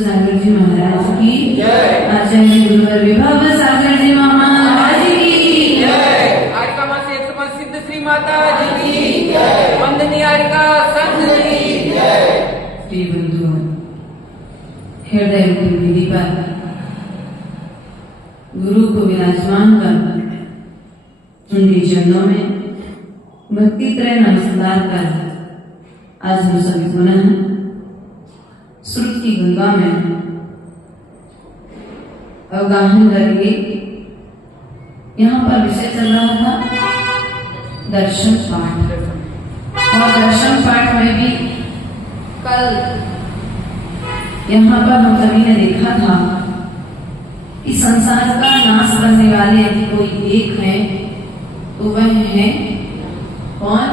सागर जी महाराज की आचार्य गुरुवर विभव सागर जी महाराज की आज का मास एक समाज सिद्ध श्री माता जी की वंदनीय का संत जी प्रिय बंधुओं, हृदय रूपी विधि पर गुरु को विराजमान कर उनके चरणों में भक्ति त्रय नमस्कार कर आज हम सभी पुनः श्रुत की गंगा में अवगाहन करेंगे। यहाँ पर विषय चल रहा था दर्शन पाठ, और दर्शन पाठ में भी कल यहाँ पर हम सभी ने देखा था कि संसार का नाश करने वाले यदि कोई एक है तो वह है कौन?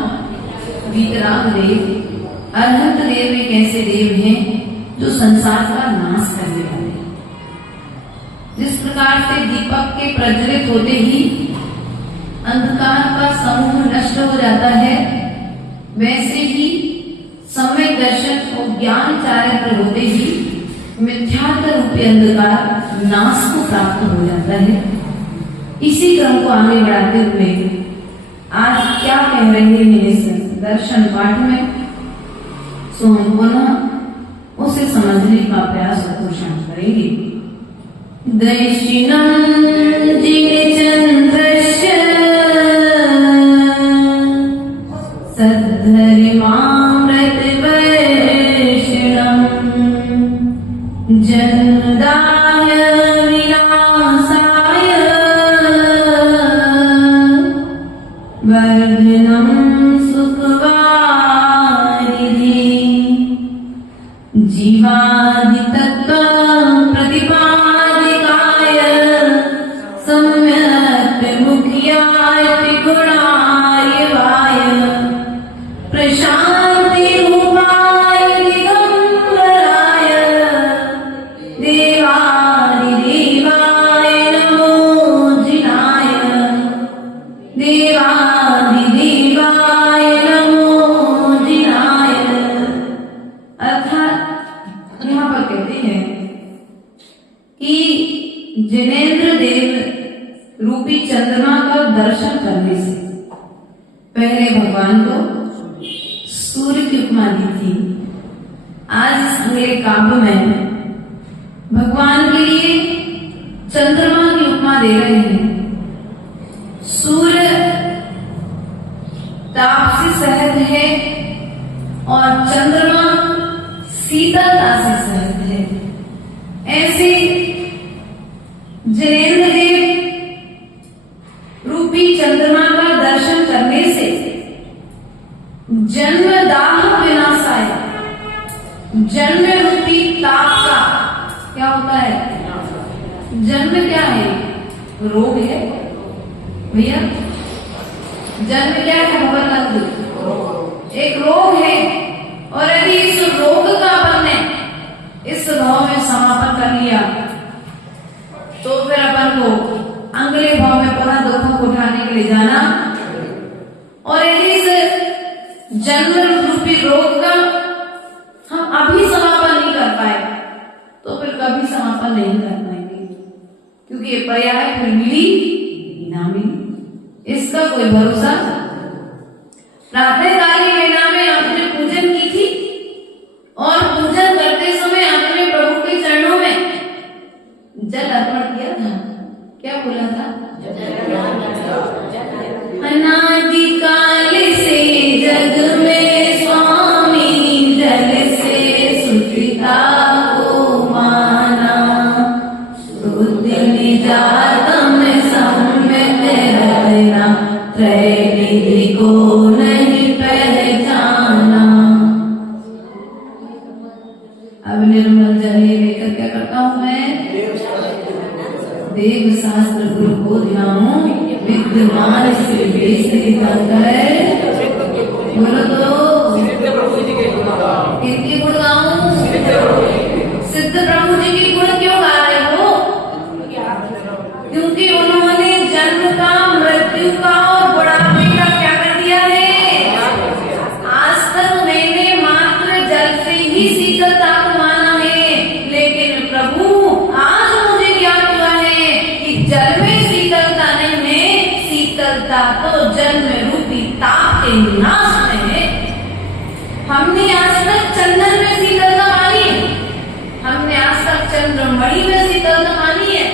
वीतराग देव। अरहत देव एक ऐसे देव हैं जो संसार का नाश करने वाले हैं। जिस प्रकार से दीपक के प्रज्वलित होते ही अंधकार का समूह नष्ट हो जाता है, वैसे ही सम्यक दर्शन और ज्ञान चारित्र होते ही मिथ्यात्व रूपी अंधकार नाश को प्राप्त हो जाता है। इसी क्रम को आगे बढ़ाते हुए आज क्या कह रहे हैं इस दर्शन पाठ में, सो हम पुनः उसे समझने का प्रयास और कोशिश करेंगे। दर्शिनम जिनचंद्रस्य सद्धरिमामृत वैष्णम जन्मदाय विनाशाय वर्धनम सुखवारिधि जीवादि तत्व प्रतिपादिकाय सम्यक् मुख्याय त्रिगुणाय वाय प्रशांति रूपाय दिगंबराय देवादिदेवाय नमो जिनाय देवादिदेवाय नमो जिनाय। अर्थात यहाँ पर कहते हैं कि जिनेंद्र देव रूपी चंद्रमा का दर्शन करने से पहले भगवान को सूर्य की उपमा दी थी। आज इस अगले काव्य में भगवान के लिए चंद्रमा की उपमा दे रहे हैं। सूर्य ताप से सहज है और चंद्रमा शीतलता से सहज है। ऐसे जिनेंद्र देव रूपी चंद्रमा का दर्शन करने से जन्म दाह विनाशाय, जन्म रूपी ताप का क्या होता है? जन्म क्या है? रोग है भैया। जन्म क्या है? भगवान एक रोग है, और यदि इस रोग का अपन ने इस भाव में समापन कर लिया तो फिर अपन को अगले भाव में पुनः दुखों को उठाने के लिए जाना। और यदि इस जन्म रूपी रोग का हम अभी समापन नहीं कर पाए तो फिर कभी समापन नहीं कर पाएंगे, क्योंकि ये पर्याय फिर मिली ना मिली, इसका कोई भरोसा। प्रातःकाल की वेला में आपने पूजन की थी, और पूजन करते समय आपने प्रभु के चरणों में जल अर्पण किया था। क्या बोला था? अनादिकाल से जग में स्वामी जल से सुचिता को माना, शुद्ध निजातम सम्यक रहना, त्रैविधि को नहीं पहचाना। अब निर्मल जल लेकर क्या करता हूँ मैं? देव शास्त्र गुरु को ध्याऊं, विद्यमान से वेद बोलो तो किनके गुण गाऊं? सिद्ध प्रभु जी के गुण क्यों गा रहे हो? क्योंकि उन्होंने जन्म का, मृत्यु का और बुढ़ापे का क्या कर दिया है? आज तक मैंने मात्र जल से ही शीतलता को माना है, लेकिन चंद्रमणि में शीतलता मानी है,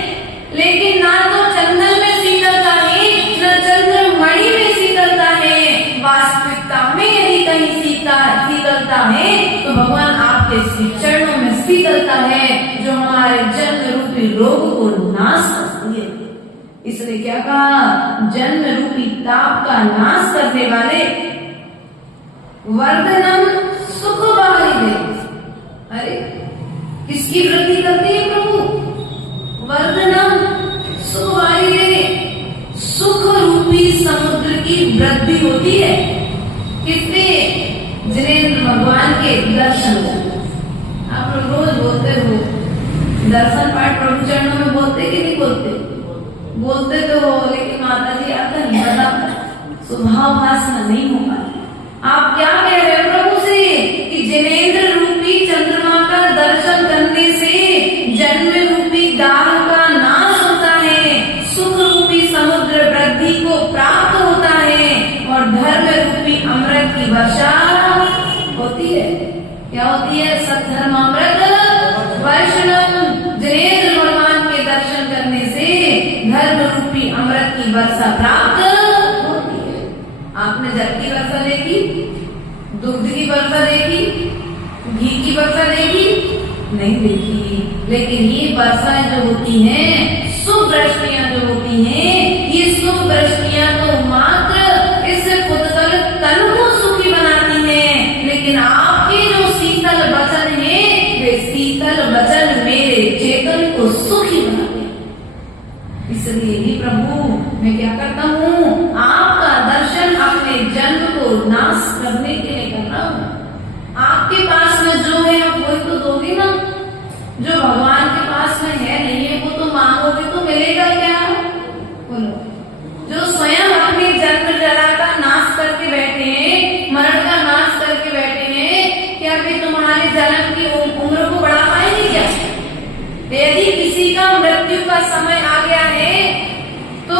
लेकिन ना तो चंदन में शीतलता है, न चंद्रमणि में शीतलता है। वास्तविकता में यदि कहीं शीतलता है तो भगवान आपके श्री चरणों में शीतलता है, जो हमारे जन्म रूपी रोग को नाश करती है। इसने क्या कहा? जन्म रूपी ताप का नाश करने वाले वर्धनम सुख वाली। अरे किसकी वृद्धि करती है प्रभु? वर्धनम सुख वाली, सुख रूपी समुद्र की वृद्धि होती है। किससे? जिनेंद्र भगवान के दर्शन। आप लोग रोज बोलते हो दर्शन पाठ प्रभु चरणों में, बोलते कि नहीं बोलते? बोलते तो हो, लेकिन माता जी आता नहीं पता, स्वभाव भाषण नहीं होगा। आप क्या कह रहे हो प्रभु से कि जिनेंद्र रूपी चंद्रमा का दर्शन करने से जन्म रूपी दाह का नाश होता है, सुख रूपी समुद्र वृद्धि को प्राप्त होता है और धर्म रूपी अमृत की वर्षा होती है। क्या होती है? सद्धर्मामृत वर्षणम। जिनेंद्र भगवान के दर्शन करने से धर्म रूपी अमृत की वर्षा प्राप्त होती है। आपने जल की वर्षा देखी, दुग्ध की वर्षा देखी, घी की वर्षा देखी? नहीं देखी। लेकिन ये वर्षाएं जो होती हैं, शुभ वृष्टियां जो होती हैं, ये शुभ वृष्टियां तो मात्र इस फुदकल तन को सुखी बनाती हैं, लेकिन आपके जो शीतल वचन है, वे शीतल वचन मेरे चेतन को सुखी बनाते हैं। इसलिए ही प्रभु मैं क्या करता हूँ? आपका दर्शन अपने जन्म को नाश करने के लिए कर रहा हूँ। आपके पास में जो है आप वही तो दोगे ना। जो भगवान के पास में है नहीं है वो तो मांगोगे तो मिलेगा क्या? बोलो। जो स्वयं अपने जन्म जरा का नाश करके बैठे हैं, मरण का नाश करके बैठे हैं, क्या वे तुम्हारे जन्म की उम्र को बढ़ा पाएंगे क्या? यदि किसी का मृत्यु का समय आ गया है तो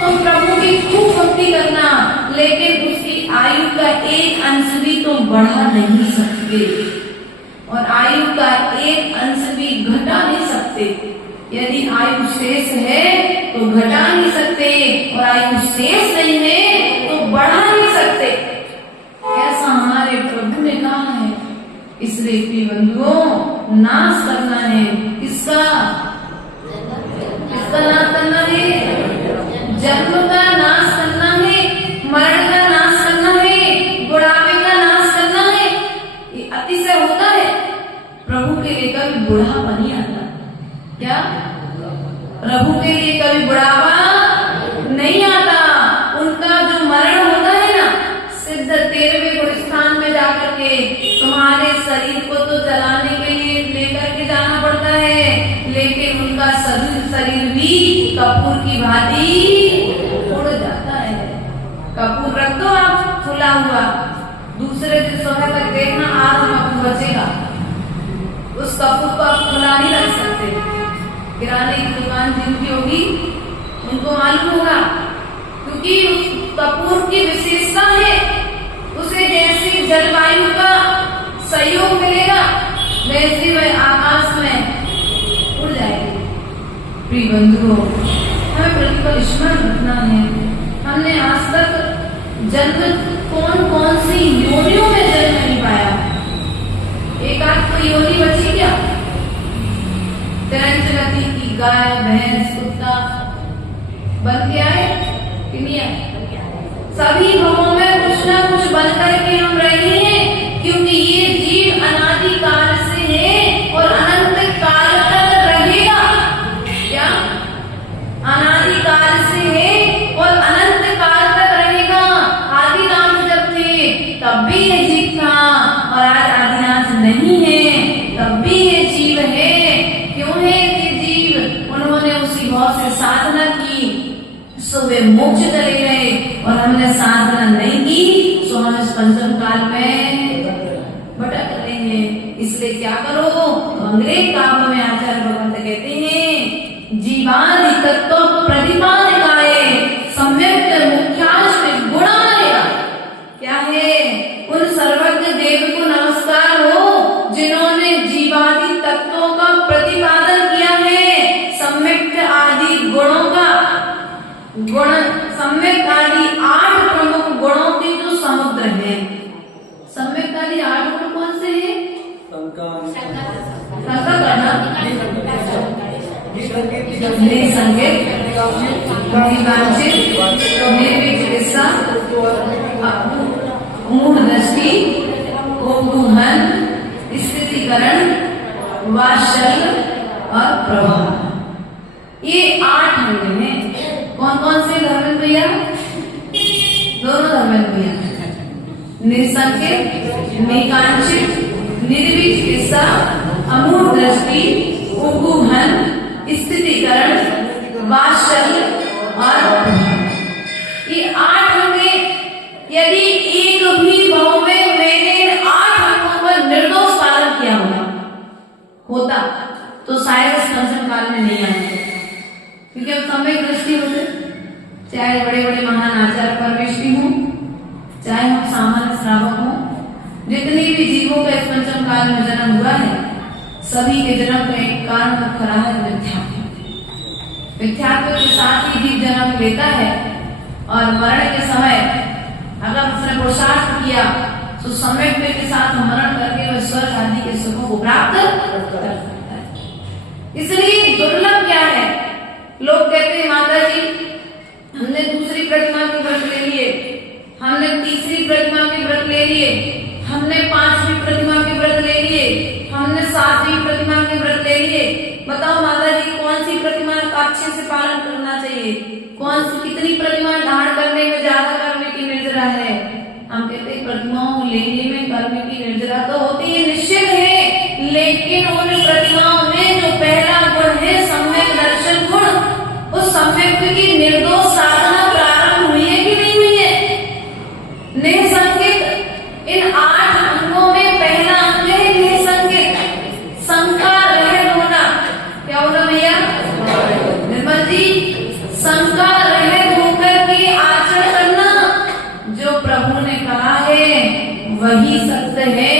तुम प्रभु की खूब भक्ति करना, लेकिन उसकी आयु का एक अंश भी तुम बढ़ा नहीं सकते और आयु का एक अंश भी घटा नहीं सकते। यदि आयु शेष है तो घटा नहीं सकते और आयु शेष नहीं है तो बढ़ा नहीं सकते। ऐसा हमारे प्रभु ने कहा है। इसलिए प्रिय बंधुओं, नाश करना है किसका? किसका नाश करना है? जन्म का नाश करना है, मरण का नाश करना है, बुढ़ापे का नाश करना है। ये अतिशय होता है। प्रभु के लिए कभी बुढ़ापा नहीं आता। क्या? प्रभु के लिए कभी बुढ़ापा नहीं आता। उनका जो मरण होता है ना, सिद्ध 13वें गुण स्थान में जाकर के तुम्हारे शरीर को तो जलाने के लिए लेकर के जाना पड़ता है, लेकिन उनका शरीर भी कपूर की भांति उड़ जाता है। कपूर रख दो आप खुला हुआ, दूसरे दिन सुबह तक देखना आधा कपूर बचेगा। उस कपूर को आप खुला नहीं रख सकते। किराने की दुकान जिनकी होगी उनको मालूम होगा, क्योंकि उस कपूर की विशेषता है, उसे जैसी जलवायु का सहयोग मिलेगा वैसे वह आकाश में उड़ जाएगी। प्रिय बंधुओं, हमें प्रतिपल स्मरण रखना है, हमने आज तक जन्म कौन कौन सी योनियों में जन्म नहीं पाया। एक आध कोई योनि बची क्या? तिरंजगति की गाय भैंस कुत्ता बन के आए कि नहीं आए? सभी भवों में कुछ ना कुछ बन करके हम रहे हैं, क्योंकि ये जीव अनादि काल से है और अनंत काल तक रहेगा। क्या? अनादि काल से है और अनंत काल तक रहेगा। आदिनाथ जब थे तब भी ये जीव था और आज आदिनाथ नहीं है तब भी ये जीव है। क्यों है ये जीव? उन्होंने उसी भाव से साधना की, सो वे मोक्ष चले गए, और हमने साधना नहीं की सो हम इस पंचम काल में भटक रहे हैं। इसलिए क्या करो? तो अंग्रेज काव्य में आचार्य भगवंत कहते हैं, जीवादि तत्व प्रतिपादिकाय सम्यक्त मुख्याश्च गुणाय। क्या है? उन सर्वज्ञ देव को नमस्कार हो जिन्होंने जीवादि तत्वों का प्रतिपादन गुण सम्यक आदि 8 प्रमुख गुणों के जो समुद्र है। सम्यक आदि 8 गुण कौन से हैं? शंका करना, निसंकेत, निवांछित, निर्विचिकित्सा, मूढ़ दृष्टि, कुतूहल, स्थितिकरण, वात्सल्य और प्रभाव। ये 8 अंग हैं। कौन कौन से धर्मेंद्र भैया? दोनों धर्मेंद्र भैया। निसंकेत, निकांक्षित, निर्विचिकित्सा, अमूढ़ दृष्टि, कुतूहल, स्थितिकरण, वात्सल्य और प्रभाव। ये 8 अंगे यदि एक भी भाव में मैंने इन 8 अंगों पर निर्दोष पालन किया होता तो शायद इस पंचम काल में नहीं आया, क्योंकि अब सम्यक दृष्टि होते, चाहे बड़े बड़े महान आचार्य परमेष्ठी हों, चाहे हम सामान्य श्रावक हों, जितने भी जीवों का इस पंचम काल में जन्म हुआ है, सभी के जन्म का एक कारण खड़ा है मिथ्यात्व। मिथ्यात्व के साथ ही जीव जन्म लेता है और मरण के समय अगर उसने पुरुषार्थ किया तो सम्यक के साथ मरण करके वह स्वर्ग आदि के सुखों को प्राप्त कर सकता है। इसलिए दुर्लभ क्या है? लोग कहते हैं माता जी हमने दूसरी प्रतिमा के व्रत ले लिए, हमने तीसरी प्रतिमा के व्रत ले लिए, हमने 5वीं प्रतिमा के व्रत ले लिए, हमने 7वीं प्रतिमा के व्रत ले लिए। बताओ माता जी कौन सी प्रतिमा का अच्छे से पालन करना चाहिए? कौन सी कितनी प्रतिमा धारण करने में ज्यादा करने की निर्जरा है? हम कहते हैं प्रतिमाओं लेने में करने की निर्जरा तो होती है, निश्चित है, लेकिन उन प्रतिमाओं में जो पहला गुण है सम्यक दर्शन गुण, उस सम्यक की निर्दोष साधना प्रारंभ हुई है कि नहीं हुई है? निसंकेत इन 8 अंगों में पहला अंग है निसंकेत, शंका रहित होना। क्या होना भैया? निर्मल जी, शंका रहित होकर के आचरण करना। जो प्रभु ने कहा है वही सत्य है,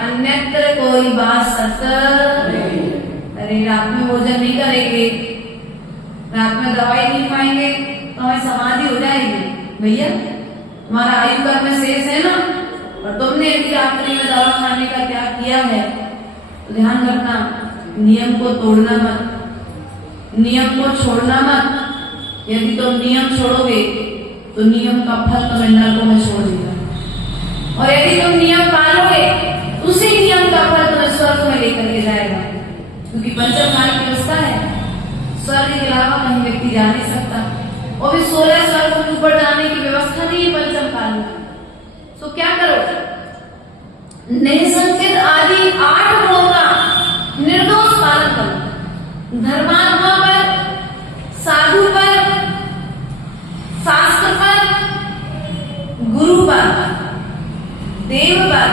अन्यत्र कोई बात सत्य नहीं। अरे रात में भोजन नहीं करेंगे, रात में दवाई नहीं खाएंगे तो हमें समाधि हो जाएगी भैया। हमारा आयु कर्म में शेष है ना, और तुमने यदि रात्रि में दवा खाने का त्याग किया है तो ध्यान रखना, नियम को तोड़ना मत, नियम को छोड़ना मत। यदि तुम नियम छोड़ोगे तो नियम का फल तुम्हें नरकों में छोड़ देगा, और यदि तुम नियम पालोगे उसी नियम का फल तुम्हें स्वर्ग में लेकर के जाएगा, क्योंकि पंचम काल की व्यवस्था है। स्वर्ग के अलावा कहीं व्यक्ति जा नहीं सकता, और भी 16 स्वर्ग के ऊपर जाने की व्यवस्था नहीं है पंचम काल में। तो क्या करो? निसंकेत आदि 8 गुणों का निर्दोष पालन करो। धर्मात्मा पर, साधु पर, शास्त्र पर, गुरु पर, देव पर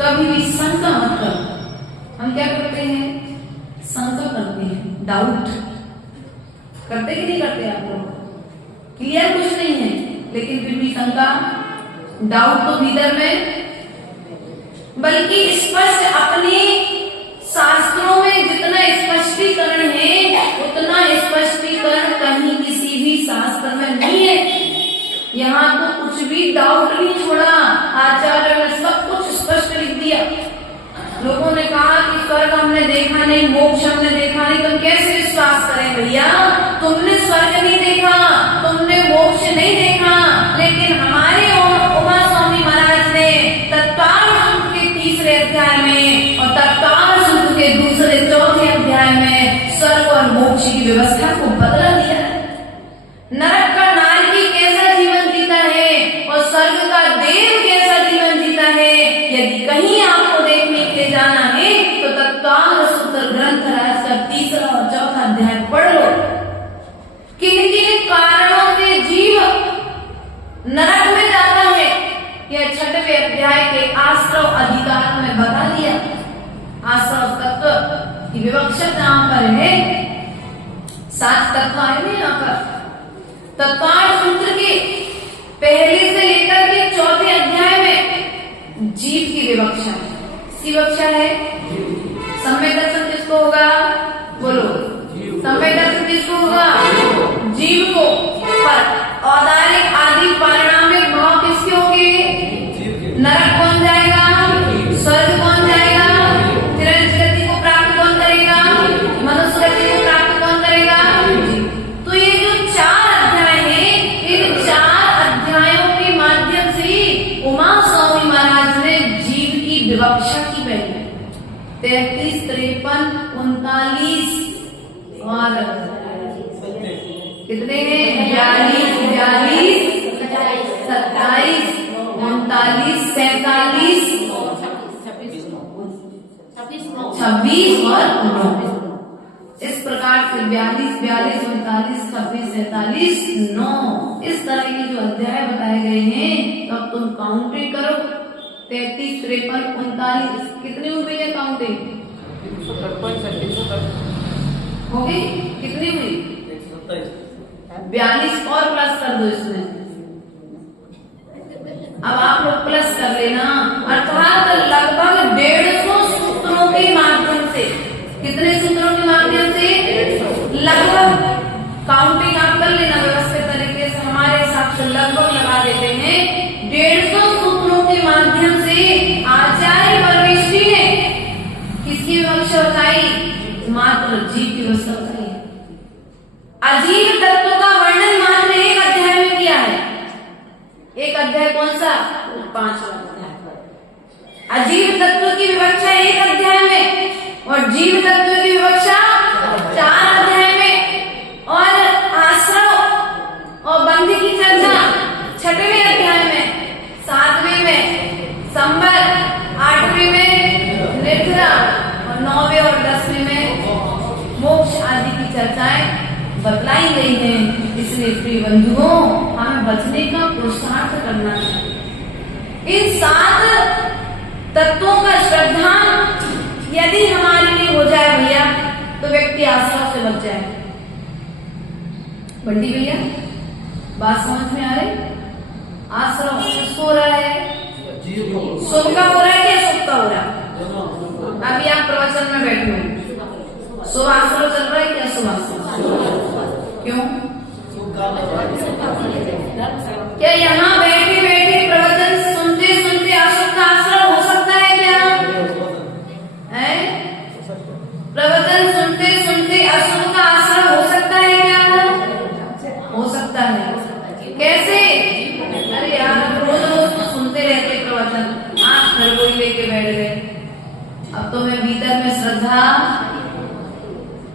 कभी भी शंका मत करो। हम क्या करते हैं? शंका करते हैं, डाउट करते कि नहीं करते? आप लोग क्लियर कुछ नहीं है, लेकिन फिर भी शंका, डाउट तो भीतर में, बल्कि स्पष्ट अपने शास्त्रों में जितना स्पष्टीकरण है उतना स्पष्टीकरण कहीं किसी भी शास्त्र में नहीं है। यहाँ तो कुछ भी डाउट नहीं छोड़ा, आचार्य ने सब कुछ स्पष्ट लिख दिया। लोगों ने कहा कि स्वर्ग हमने देखा नहीं, मोक्ष हमने देखा नहीं, तुम कैसे विश्वास करें भैया? तुमने स्वर्ग नहीं देखा, तुमने मोक्ष नहीं देखा, लेकिन हमारे उमा स्वामी महाराज ने तत्काल सूत्र के 3रे अध्याय में और तत्काल सूत्र के 2रे 4थे अध्याय में स्वर्ग और मोक्ष की व्यवस्था को बदला दिया है। नरक का नारकी कैसा जीवन जीता है और स्वर्ग का देव कैसा जीवन जीता है, यदि कहीं आपको देखने के लिए जाना है तो तत्काल सूत्र ग्रंथ राज का 3रा और 4था अध्याय पढ़ लो। किन किन कारणों से जीव नरक में जाता है, यह 6वें अध्याय के आश्रव अधिकार में बता दिया। आश्रव तत्व की विवक्षा नाम पर है, 7 तत्व आए हैं यहाँ पर। तत्काल सूत्र के पहले से लेकर के 4थे अध्याय में जीव की विवक्षा है। विवक्षा है सम्यक दर्शन किसको होगा? बोलो, सम्यक दर्शन किसको होगा? जीव को। कितने हैं? 42, 27, 39, 47, 26 और 9। इस प्रकार से 42, 39, 26, 47, 9 इस तरह के जो अध्याय बताए गए हैं, तो अब तुम काउंटिंग करो। 33, 53, 39 कितनी हुई भैया काउंटिंग? 153 हो गई? कितनी हुई? 42 और प्लस कर दो इसमें। अब आप लोग प्लस कर लेना, अर्थात लगभग 150 सूत्रों के माध्यम से। कितने सूत्रों के माध्यम से? लगभग काउंटिंग आप कर लेना व्यवस्थित तरीके से। हमारे हिसाब से लगभग लगा देते हैं 150 सूत्रों के माध्यम से आचार्य परमेष्ठी ने किसकी विवक्षा बताई? मात्र जीव की विवक्षा बताई। अजीव तत्व का वर्णन मात्र एक अध्याय में किया है। एक अध्याय कौन सा? 5वां अध्याय। अजीव तत्व की विवक्षा एक अध्याय में और जीव तत्व की विवक्षा 4 अध्याय में, और आश्रव और बंध की चर्चा 6वें अध्याय में, 7वें में संबर, 8वें में निद्रा और 9वें और 10वें में मोक्ष आदि की चर्चाएं बतलाई गई हैं। इसलिए प्रिय बंधुओं, हमें बचने का पुरुषार्थ करना चाहिए। इन 7 तत्वों का श्रद्धा यदि हमारे लिए हो जाए भैया, तो व्यक्ति आश्रम से बच जाए। बंटी भैया बात समझ में आ रही? आश्रम किसको हो रहा है? शुभ का हो रहा है कि अशुभ का हो रहा है? अभी आप प्रवचन में बैठे हो, शुभ आश्रम चल रहा है कि अशुभ आश्रम? क्यों? क्या यहाँ बैठे बैठे प्रवचन सुनते सुनते अशुभ का आश्रम हो सकता है क्या? है? प्रवचन सुनते सुनते अशुभ का आश्रम हो सकता है क्या? हो सकता है। कैसे? अरे यार, रोज रोज तो सुनते रहते प्रवचन, आप घर कोई लेके बैठ गए। अब तो मैं भीतर में श्रद्धा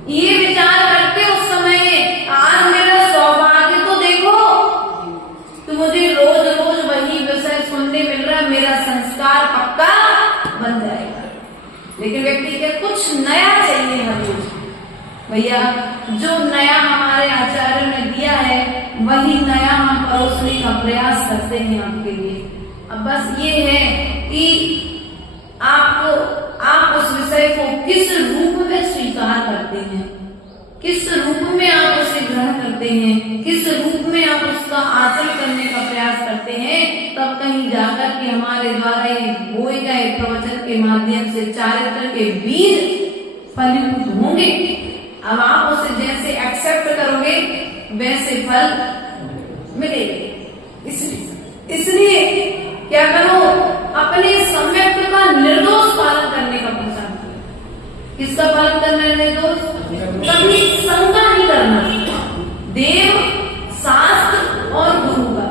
ये विचार करते उस समय, आज मेरा सौभाग्य तो देखो तो मुझे रोज रोज वही विषय सुनने मिल रहा है, मेरा संस्कार पक्का बन जाएगा। लेकिन व्यक्ति के कुछ नया चाहिए हर रोज। भैया जो नया हमारे आचार्य ने दिया है वही नया हम परोसने का प्रयास करते हैं आपके लिए। अब बस ये है कि आप उस विषय को किस रूप में स्वीकार करते हैं, किस रूप में आप उसे ग्रहण करते हैं, किस रूप में आप उसका आचरण करने का प्रयास करते हैं, तब कहीं जाकर के हमारे द्वारा ये बोए गए प्रवचन के माध्यम से चारित्र के बीज फलीभूत होंगे। अब आप उसे जैसे एक्सेप्ट करोगे वैसे फल मिलेंगे। इसलिए क्या करो? अपने सम्यक का निर्दोष पालन करने का प्रचार करो। किसका पालन करना है? निर्दोष। कभी शंका नहीं करना। देव, शास्त्र और गुरु का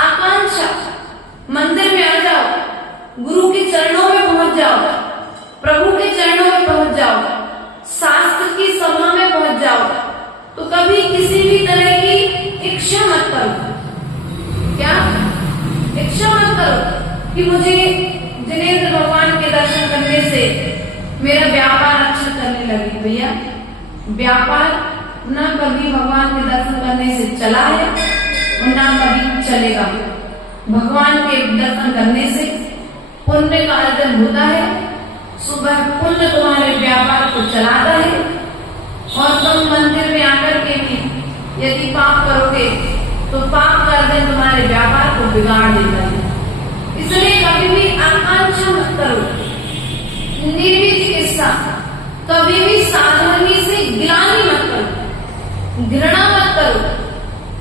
आकांक्षा, मंदिर में आ जाओ, गुरु के चरणों में पहुंच जाओ, प्रभु के चरणों में पहुंच जाओ, शास्त्र की सभा में पहुंच जाओ, तो कभी किसी भी तरह की इच्छा मत करो। क्या इच्छा मत करो कि मुझे जिनेंद्र भगवान के दर्शन करने से मेरा व्यापार अच्छा करने लगे। भैया व्यापार न कभी भगवान के दर्शन करने से चला है और न कभी चलेगा। भगवान के दर्शन करने से पुण्य का अर्जन होता है। सुबह पुण्य तुम्हारे व्यापार को चलाता है, और तुम मंदिर में आकर के भी यदि पाप करोगे तो पाप का अर्जन तुम्हारे व्यापार को बिगाड़ देता है। इसलिए कभी भी आकांक्षा मत करो, निर्वीज चिकित्सा, कभी भी साधुनी से गिलानी मत करो, घृणा मत करो,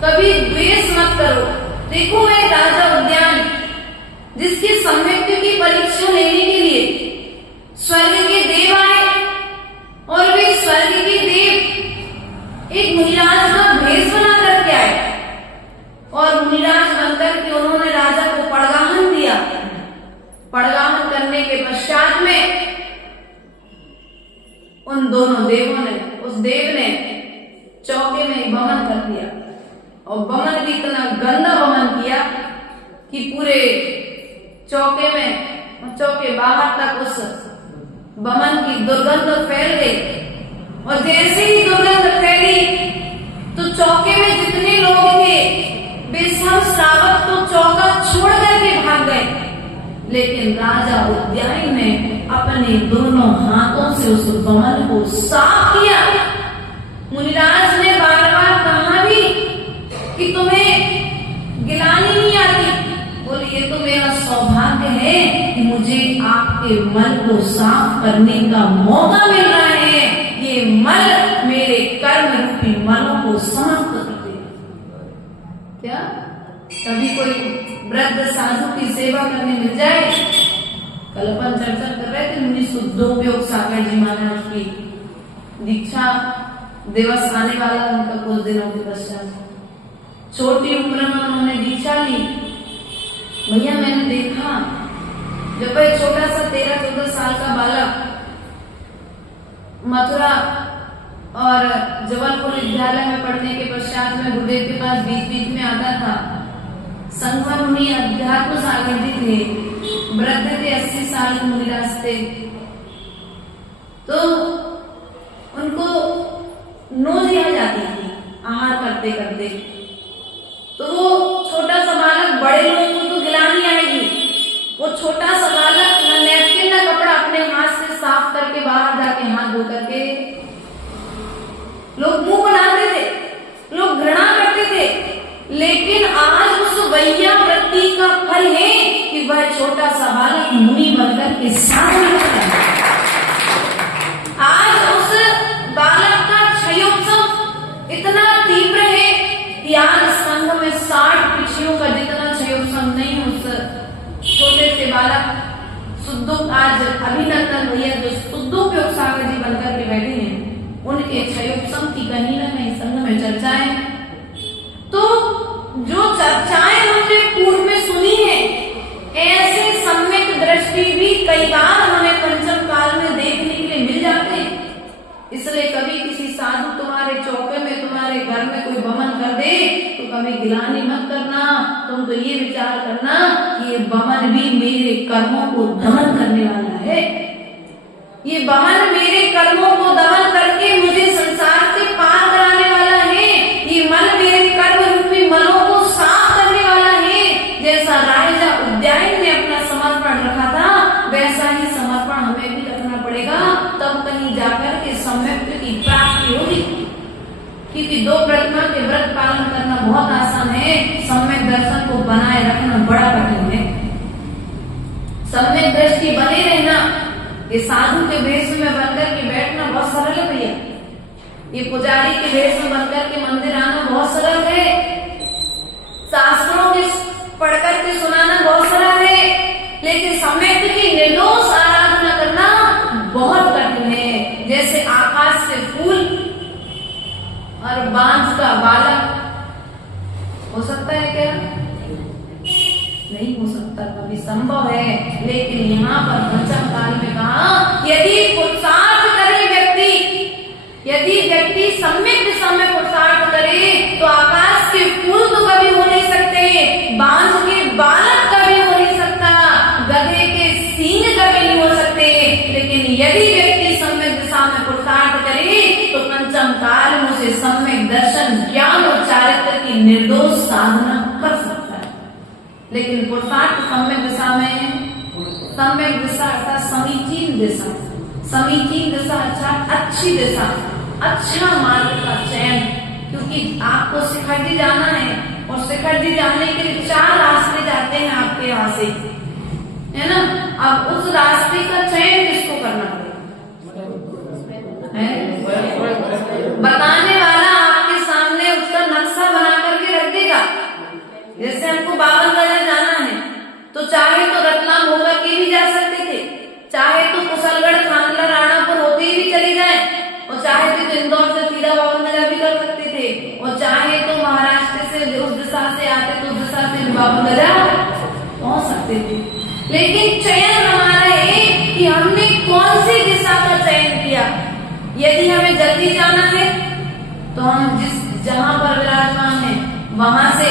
कभी द्वेष मत करो। देखो वह राजा उद्यान जिसके सम्यक की परीक्षा लेने के लिए स्वर्ग के देव आए, और वे स्वर्ग के देव एक मुनिराज का भेष बना करके आए, और मुनिराज बनकर के उन्होंने राजा को पड़गाहन दिया। पड़गाहन करने के पश्चात में उन दोनों देवों ने, उस देव ने चौके में बमन कर दिया, और बमन भी इतना गंदा बमन किया कि पूरे चौके में और चौके बाहर तक उस बमन की दुर्गंध फैल गई। और जैसे ही दुर्गंध फैली तो चौके में जितने लोग थे वे सब श्रावक तो चौका छोड़ करके भाग गए, लेकिन राजा उद्यान ने अपने दोनों हाथों से उस बमन को साफ किया। मुनिराज ने बार बार कहा भी कि तुम्हें गिलानी नहीं आती, बोले ये तो मेरा सौभाग्य है कि मुझे आपके मल को साफ करने का मौका मिल रहा है। ये मल मेरे कर्म रूपी मलों को समाप्त कर देगा। क्या कभी कोई वृद्ध साधु की सेवा करने मिल जाए? कल अपन चर्चा कर रहे थे मुनि शुद्धोपयोग सागर जी महाराज की दीक्षा दिवस आने वाला, उनका कुछ दिनों के पश्चात छोटी उम्र में उन्होंने दीक्षा ली। भैया मैंने देखा जब वह छोटा सा 13-14 साल का बालक मथुरा और जबलपुर विद्यालय में पढ़ने के पश्चात में गुरुदेव के पास बीच बीच में आता था। संगम मुनि अध्यात्म सागर जी थे, वृद्ध थे, 80 साल के मुनिराज थे। तो उनको नोज आ जाती थी आहार करते करते, तो वो छोटा सा बालक बड़े लोगों को तो गिलानी आएगी, वो छोटा सा बालक न नैपकिन न कपड़ा अपने हाथ से साफ करके बाहर जाके हाथ धो करके लोग मुंह बनाते थे, लोग घृणा करते थे। लेकिन आज उस वैया वृत्ति का फल है कि वह छोटा सा बालक मुनि बनकर के सामने है। आज उस बालक का क्षयोत्सव इतना तीव्र है कि आज संघ में 60 पिछियों का जितना क्षयोत्सव नहीं, उस छोटे से बालक शुद्धो आज अभिनंदन भैया जो शुद्धोपयोग सागर जी बनकर के बैठे हैं, उनके क्षयोत्सव की कहीं ना कहीं संघ में चर्चाएं। तो जो चर्चाएं हमने पूर्व में सुनी है, ऐसे सम्यक दृष्टि भी कई बार हमें पंचम काल में देखने के लिए मिल जाते हैं। इसलिए कभी किसी साधु तुम्हारे चौके में, तुम्हारे घर में कोई बमन कर दे तो कभी गिलानी मत करना, तुम तो ये विचार करना कि ये बमन भी मेरे कर्मों को दमन करने वाला है। ये बमन मेरे कर्मों को दमन करके मुझे संसार से पार कराने वाला है। ये मल मेरे कर्म रूपी मलों को साफ करने वाला है। जैसा राजा उद्यान ने अपना समर्पण रखा था, वैसा ही समर्पण हमें भी रखना पड़ेगा, तब कहीं जाकर के सम्यक की प्राप्ति होगी। क्योंकि 2 प्रतिमा के व्रत पालन करना बहुत आसान है, सम्यक दर्शन को बनाए रखना बड़ा कठिन है। सम्यक दृष्टि बने रहना, ये साधु के भेष में बनकर के बैठना बहुत सरल है भैया, ये पुजारी के भेष में बनकर के मंदिर आना बहुत सरल है, शास्त्रों के पढ़कर के सुनाना बहुत सरल है, लेकिन सम्यक की निर्दोष आराधना करना बहुत कठिन है। जैसे आकाश से फूल और बांझ का बालक हो सकता है क्या? नहीं हो सकता, कभी संभव है। लेकिन यहाँ पर पंचम काल में कहा यदि पुरुषार्थ करे व्यक्ति, यदि व्यक्ति सम्यक दिशा में पुरुषार्थ करे तो आकाश के फूल तो कभी हो नहीं सकते, बांझ के बालक कभी हो नहीं सकता, गधे के सींग कभी नहीं हो सकते। लेकिन यदि व्यक्ति सम्यक दिशा में पुरुषार्थ करे तो पंचम काल में उसे सम्यक दर्शन, ज्ञान और चारित्र की निर्दोष साधना कर सकता है। लेकिन पुरुषार्थ सम्यक दिशा में, सम्यक दिशा अर्थात समीचीन दिशा, समीचीन दिशा अर्थात अच्छी दिशा, अच्छा मार्ग का चयन। क्योंकि आपको शिखर जी जाना है और शिखर जी जाने के लिए 4 रास्ते जाते हैं आपके यहाँ से, है ना। अब उस रास्ते का चयन किसको करना पड़ेगा? बताने वाला आपके सामने उसका नक्शा बना करके रख देगा। जैसे हमको बाबनगढ़ जाना है तो चाहे तो रतलाम होकर के भी जा सकते थे, चाहे तो कुशलगढ़, खानला, राणापुर होते ही भी चले जाए, और चाहे तो इंदौर से सीधा बाबनगढ़ भी कर सकते थे, और चाहे तो महाराष्ट्र से उस दिशा से आते तो उस दिशा से बाबनगढ़ पहुंच सकते थे। लेकिन चयन हमारा है कि हमने कौन सी दिशा का चयन किया। यदि हमें जल्दी जाना है तो हम जिस जहां पर विराजमान है वहां से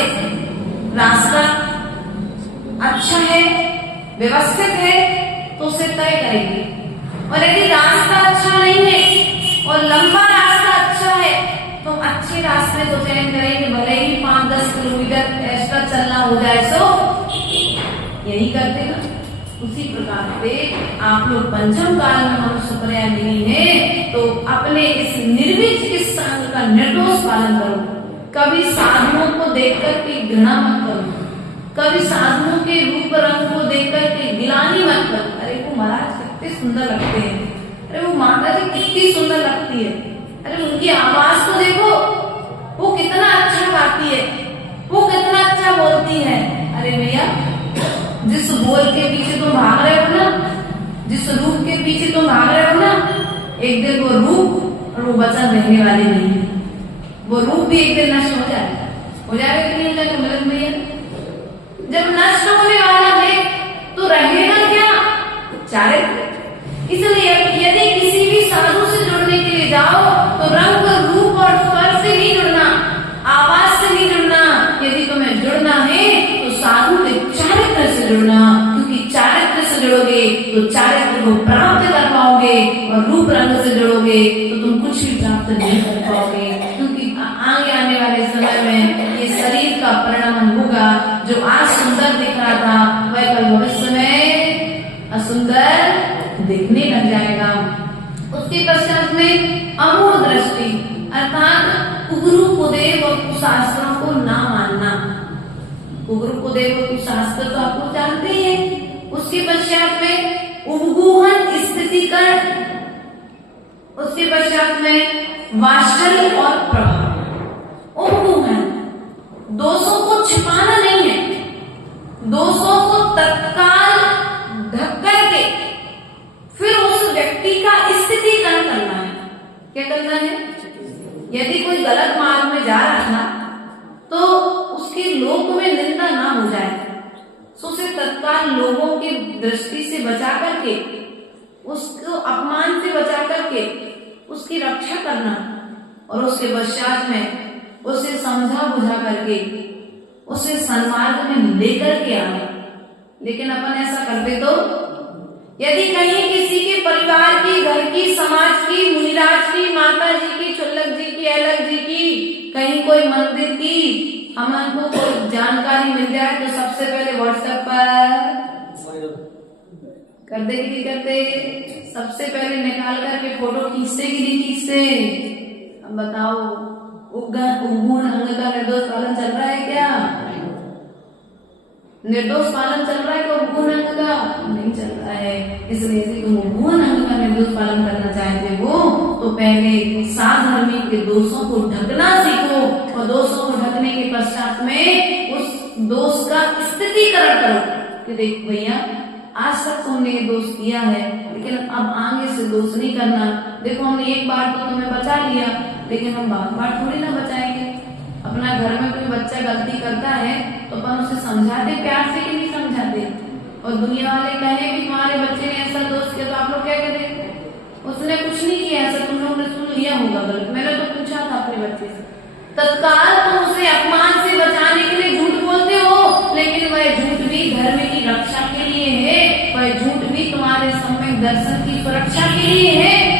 रास्ता अच्छा है, व्यवस्थित है, तो उसे तय करेगी। और यदि रास्ता अच्छा नहीं है और लंबा रास्ता अच्छा है तो अच्छे रास्ते को चयन करेंगे, भले ही 5-10 किलोमीटर एक्स्ट्रा चलना हो जाए सो यही करते ना। उसी प्रकार से आप लोग पंचम काल में मनुष्य पर्याय है तो अपने इस निर्विज इस संग का निर्दोष पालन करो। कभी साधुओं को देखकर के घृणा मत करो, कभी साधुओं के रूप रंग को देखकर के गिलानी मत करो। अरे वो महाराज कितने सुंदर लगते हैं, अरे वो माता जी कितनी सुंदर लगती है, अरे उनकी आवाज तो देखो, वो कितना अच्छा गाती है, वो कितना अच्छा बोलती है। अरे भैया, जिस बोल के पीछे तुम भाग रहे हो ना, जिस रूप के पीछे तुम भाग रहे हो ना, एक दिन वो रूप और वो वचन रहने वाले नहीं है। वो रूप भी एक दिन नष्ट हो जाएगा कि नहीं हो जाएगा मलक भैया? जब नष्ट होने वाला है तो रहेगा क्या? चारित्र। इसलिए यदि किसी भी साधु से जुड़ने के लिए जाओ तो रंग, रूप और स्वर से नहीं जुड़ना, आवाज से नहीं जुड़ना। यदि तुम्हें जुड़ना है तो साधु के चारित्र से जुड़ना, क्योंकि चारित्र से जुड़ोगे तो चारित्र को प्राप्त कर पाओगे, और रूप रंग से जुड़ोगे तो तुम कुछ भी प्राप्त नहीं कर पाओगे। क्योंकि आगे आने वाले समय में ये शरीर का परिणाम होगा, जो आज सुंदर दिख रहा था वह कल भविष्य में असुंदर दिखने लग जाएगा। उसके पश्चात में अमूढ़ दृष्टि अर्थात कुगुरु कुदेव और कुशास्त्रों को ना मानना। कुगुरु कुदेव और कुशास्त्र तो आपको जानते ही हैं। उसके पश्चात में उपगूहन स्थितिकरण, उसके पश्चात में वात्सल्य और प्रभाव। उपगूहन, दोषों को छिपाना नहीं है, दोषों को तत्काल ढक करके फिर उस व्यक्ति का स्थितिकरण करना है। क्या करना है? यदि कोई गलत मार्ग में जा रहा था तो उसके लोक में निंदा ना हो जाए, तो उसे तत्काल लोगों की दृष्टि से बचा करके, उसको अपमान से बचा करके उसकी रक्षा करना, और उसके पश्चात में उसे समझा बुझा करके उसे सन्मार्ग में लेकर के आना। लेकिन अपन ऐसा करते तो, यदि कहीं किसी के परिवार की, घर की, समाज की, मुनिराज की, माता जी की, चुल्लक जी की, अलग जी की, कहीं कोई मंदिर की हमको कोई जानकारी मिल जाए तो सबसे पहले व्हाट्सएप पर कर दे कि नहीं करते? सबसे पहले निकाल करके फोटो खींचते कि नहीं खींचते? अब बताओ, उपगूढ़ अंग का निर्दोष पालन चल रहा है क्या? निर्दोष पालन चल रहा है कि उपगूढ़ अंग का? नहीं चल रहा है। इसलिए यदि तुम उपगूढ़ अंग का निर्दोष पालन करना चाहते हो तो पहले साधर्मी के दोषों को ढकना सीखो, और दोषों को ढकने के पश्चात में उस दोष का स्थितिकरण करो कि देख भैया, आज तक तुमने ये दोष किया है, लेकिन अब आगे से दोष नहीं करना। देखो, हमने एक बार तो तुम्हें बचा लिया, लेकिन हम बार बार थोड़ी ना बचाएंगे। अपना घर में कोई बच्चा गलती करता है तो अपन उसे समझाते प्यार से कि नहीं समझाते? और दुनिया वाले कहे कि तुम्हारे बच्चे ने ऐसा दोष किया तो आप लोग क्या कहते? उसने कुछ नहीं किया ऐसा, तुम लोगों ने सुन लिया होगा गलत। मैंने तो पूछा था अपने बच्चे से, तत्काल तुम उसे अपमान से बचाने के लिए झूठ बोलते हो, लेकिन वह झूठ भी धर्म की रक्षा के लिए है, वह झूठ भी तुम्हारे सम्यक दर्शन की सुरक्षा के लिए है।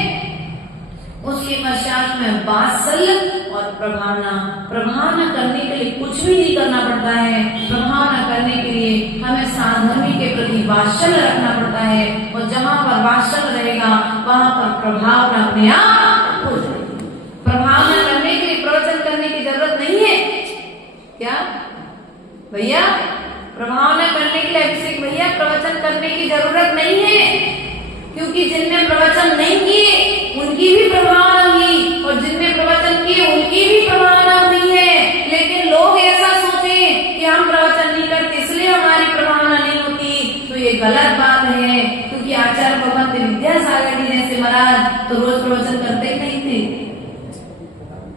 उसके पश्चात में वात्सल्य और प्रभावना करने के लिए कुछ भी नहीं करना पड़ता है। प्रभावना करने के लिए हमें साधर्मी के प्रति वात्सल्य रखना पड़ता है, और जहाँ पर वात्सल्य रहेगा वहां पर प्रभावना अपने आप हो जाएगी। प्रभावना करने के लिए प्रवचन करने की जरूरत नहीं है क्या भैया? प्रभावना करने के लिए अभिषेक भैया प्रवचन करने की जरूरत नहीं है, क्योंकि जिनने प्रवचन नहीं किए उनकी भी प्रभावना हुई, और जिनने प्रवचन किए उनकी भी प्रभावना हुई है। लेकिन लोग ऐसा सोचे कि हम प्रवचन नहीं करते इसलिए हमारी प्रभावना नहीं होती, तो ये गलत बात है। क्योंकि आचार्य भगवंत विद्यासागर जी जैसे महाराज तो रोज प्रवचन करते ही नहीं थे,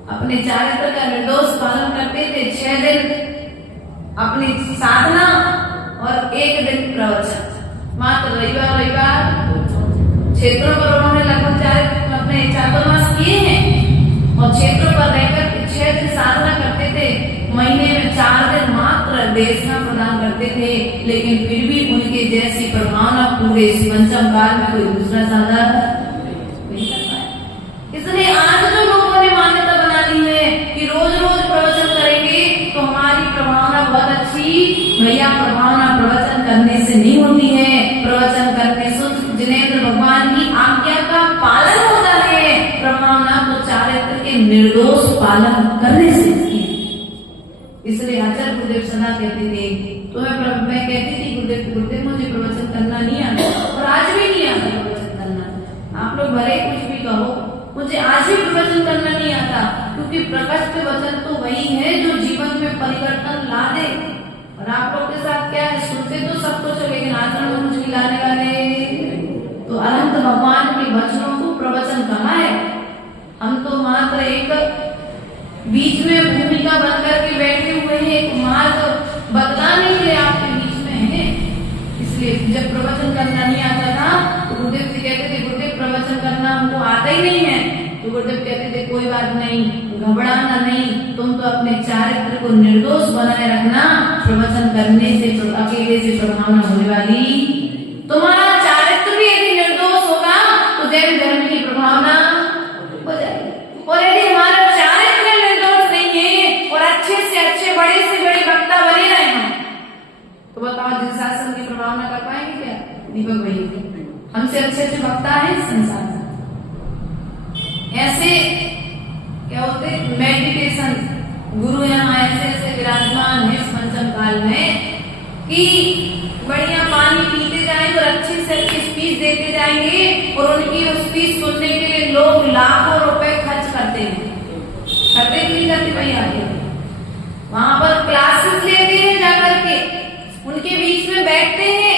अपने चारित्र का निर्दोष पालन करते थे। 6 दिन अपनी साधना और 1 दिन प्रवचन, मात्र रविवार क्षेत्रों पर उन्होंने लगभग अपने चातुर्मास किए हैं, और क्षेत्रों पर रहकर 6 दिन उपदेशना प्रदान करते थे, लेकिन फिर भी उनके जैसी प्रभावना पूरे इस पंचम काल में कोई दूसरा साधक नहीं कर पाया। इसलिए आज जो लोगों ने मान्यता बना ली है कि रोज रोज प्रवचन करेंगे तो हमारी प्रभावना बहुत अच्छी, भैया प्रभावना प्रवचन करने से नहीं होती है। प्रवचन करने से जिनेंद्र भगवान की आज्ञा का पालन होता है, प्रभावना तो चारित्र के निर्दोष पालन करने से होती है। इसलिए आचार्य गुरुदेव सदा कहते थे, तो मैं कहती थी गुरुदेव मुझे प्रवचन करना नहीं आता, और आज भी नहीं आता प्रवचन करना। आप लोग भले कुछ भी कहो, मुझे आज भी प्रवचन करना नहीं आता, क्योंकि प्रकट वचन तो वही है जो जीवन में परिवर्तन ला दे। और आप लोग के साथ क्या है, सुनते तो सब कुछ हो, लेकिन आचरण में कुछ लाने वाले तो अनंत भगवान के वचनों को प्रवचन कहाँ है। हम तो मात्र एक बीच में भूमिका बनकर के बैठे हुए हैं, एक मार्ग बदलाने के लिए आपके बीच में है। इसलिए जब प्रवचन करना नहीं आता था तो गुरुदेव जी कहते थे, गुरुदेव प्रवचन करना हमको आता ही नहीं है। तो गुरुदेव कहते थे, कोई बात नहीं, घबराना नहीं, तुम तो अपने चारित्र को निर्दोष बनाए रखना। प्रवचन करने से अकेले से प्रभावना होने वाली, तुम्हारा चारित्र भी यदि निर्दोष होगा तो जैन धर्म की प्रभावना हो जाएगी। और यदि हमारा चारित्र निर्दोष नहीं है और अच्छे से अच्छे बड़े से बड़े वक्ता बने रहे हम, तो बताओ जिस शासन की प्रभावना कर पाएंगे क्या? दीपक भैया हमसे अच्छे अच्छे वक्ता है संसार में। ऐसे क्या होते मेडिटेशन गुरु यहाँ ऐसे ऐसे विराजमान है इस पंचम काल में कि बढ़िया पानी पीते जाएंगे और अच्छी से अच्छी स्पीच देते जाएंगे, और उनकी वो स्पीच सुनने के लिए लोग लाखों रुपए खर्च करते हैं। करते कि नहीं करते भैया? वहां पर क्लासेस लेते हैं, जाकर के उनके बीच में बैठते हैं।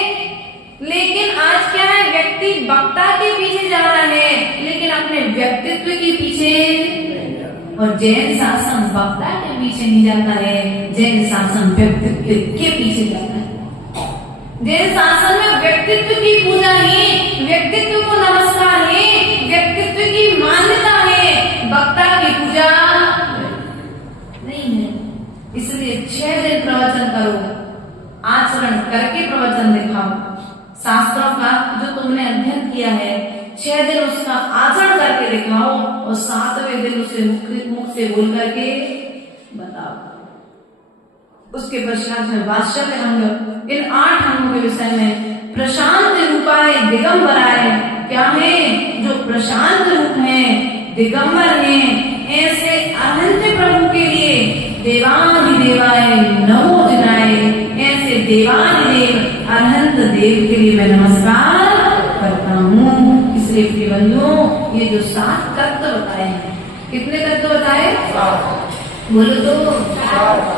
लेकिन आज क्या है, व्यक्ति वक्ता के पीछे जा रहा है लेकिन अपने व्यक्तित्व के पीछे। और जैन शासन वक्ता के पीछे नहीं जाता है, जैन शासन व्यक्तित्व के पीछे जाता है। जैन शासन में व्यक्तित्व की पूजा है, व्यक्तित्व को नमस्कार है, व्यक्तित्व की मान्यता है, वक्ता की पूजा नहीं है। इसलिए 6 दिन प्रवचन करो, आचरण करके प्रवचन दिखाओ। शास्त्रों का जो तुमने अध्ययन किया है 6 दिन उसका आचरण करके दिखाओ, और 7वें दिन उसे मुख से बोल करके बताओ। उसके पश्चात में वात्सल्य अंग, इन 8 अंगों के विषय में प्रशांत रूपाय दिगंबराय क्या है, जो प्रशांत रूप है, दिगंबर है, ऐसे अनंत प्रभु के लिए देवाधिदेवाय नमो जनाय, ऐसे देवाधिदेव अनंत देव के लिए मैं नमस्कार करता हूँ। इसलिए प्रिय बंधुओं, ये जो 7 तत्व बताए हैं, कितने तत्व बताए? बोलो तो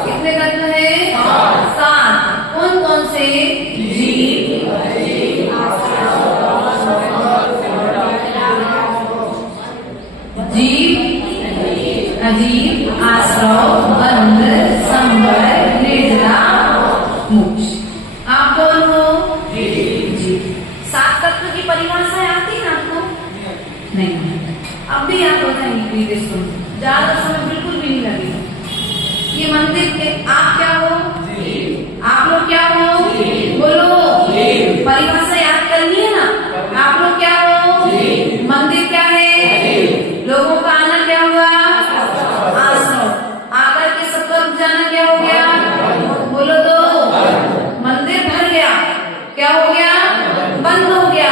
कितने तत्व है? 7। कौन कौन से? जीव, अजीव, आश्रव, बंध, संवर, निर्जरा, मोक्ष। आप कौन हो? जीव। 7 तत्व की परिभाषा आती है आपको? नहीं। अब भी आप बताएंगे, ज्यादा समय बिल्कुल भी नहीं लगेगा। ये मंदिर के आप क्या हो? आप लोग क्या हो? बोलो। परिभाषा याद करनी है ना। आप लोग क्या हो? मंदिर क्या है? लोगों का आना क्या हुआ? आश्रम। आकर के सबका रुक जाना क्या हो गया? बोलो तो। मंदिर भर गया, क्या हो गया? बंद हो गया।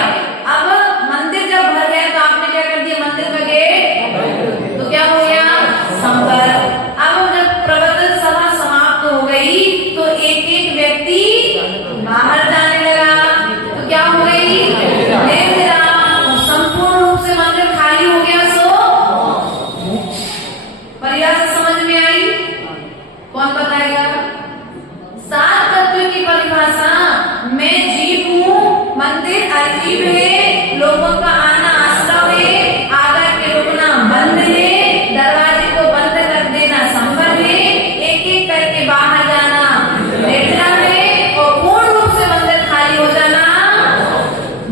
अब मंदिर जब भर गया तो आपने क्या कर दिया? मंदिर का गेट तो क्या हो गया? संवर। अब जब प्रवचन सभा समाप्त हो गई तो एक एक व्यक्ति बाहर जाने लगा, तो क्या हो गई? निर्जरा। संपूर्ण रूप से मंदिर खाली हो गया। सो परिभाषा समझ में आई? कौन बताएगा? 7 तत्व की परिभाषा। मैं जीव हूँ, मंदिर अजीब है, लोगों का आना आश्रम है, आकर के रुकना बंद है, दरवाजे को बंद कर देना संभव है, एक एक करके बाहर जाना निर्जरा है, और पूर्ण रूप से मंदिर खाली हो जाना।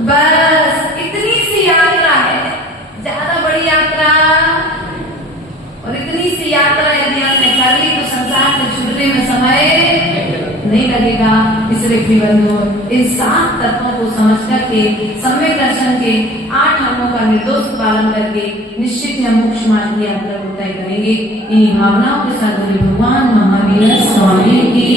बस इतनी सी यात्रा है, ज्यादा बड़ी यात्रा। और इतनी सी यात्रा यदि आपने कर ली तो संसार से छूटने में समय नहीं लगेगा। इसलिए प्रिय बंधुओं, इन 7 तत्वों को समझ करके सम्यक दर्शन के 8 अंगों का निर्दोष पालन करके निश्चित ही हम मोक्ष मार्ग की यात्रा को तय करेंगे। इन भावनाओं के साथ भगवान महावीर स्वामी की